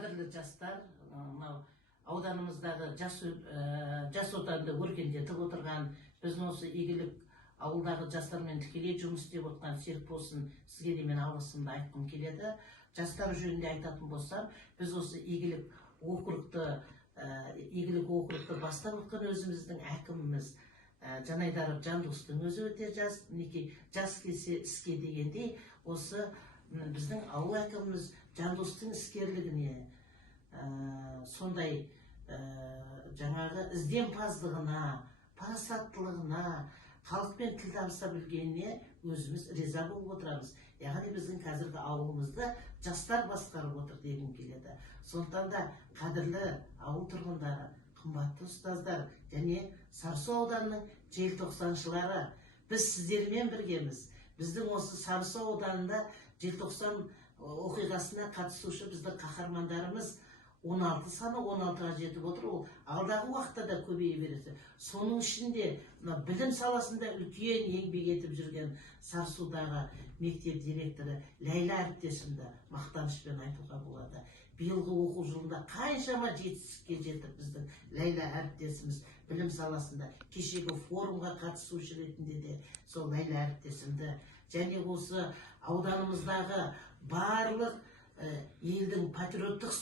қадірлі жастар, мынау ауданымыздағы жас отанды өркендетіп отырған, біздің осы игілік ауылдағы жастармен тікелей жұмыс істеп отқан Серікболсын сізге де мен алғысымды айтқым келеді. Жастар жөнінде айтатын болсам, біз осы игілік округты бастап отқан өзіміздің әкіміміз Жанайдаров Жандостың өзі өте жас, мінекей жас келсе іске дегендей, осы біздің ауыл әкіміміз Жандостың іскерлігіне, сондай жаңағы ізденімпаздығына, парасаттылығына, халықпен тіл табыса білгеніне өзіміз риза болып отырамыз. Яғни біздің қазіргі ауылымызды жастар басқарып отыр дегім келеді. Сондықтан да қадірлі ауыл тұрғындары, қымбатты ұстаздар және Сарысу ауданының желтоқсаншылары, біз сіздермен біргеміз. Біздің осы Сарысу ауданында желтоқсан оқиғасына қатысушы біздің қаһармандарымыз 16 саны 16-ға жетіп отыр. Ол алдағы уақытта да көбейе береді. Соның ішінде білім саласында үлкен еңбек етіп жүрген Сарысудағы мектеп директоры Ләйла әріптесімді мақтанышпен айтуға болады. Биылғы оқу жылында қаншама жетістікке жетіп біздің Ләйла әріптесіміз білім саласында, кешегі форумға қатысушы ретінде де сол Ләйла әріптесімді және осы ауданымыздағы барлық елдің патриоттық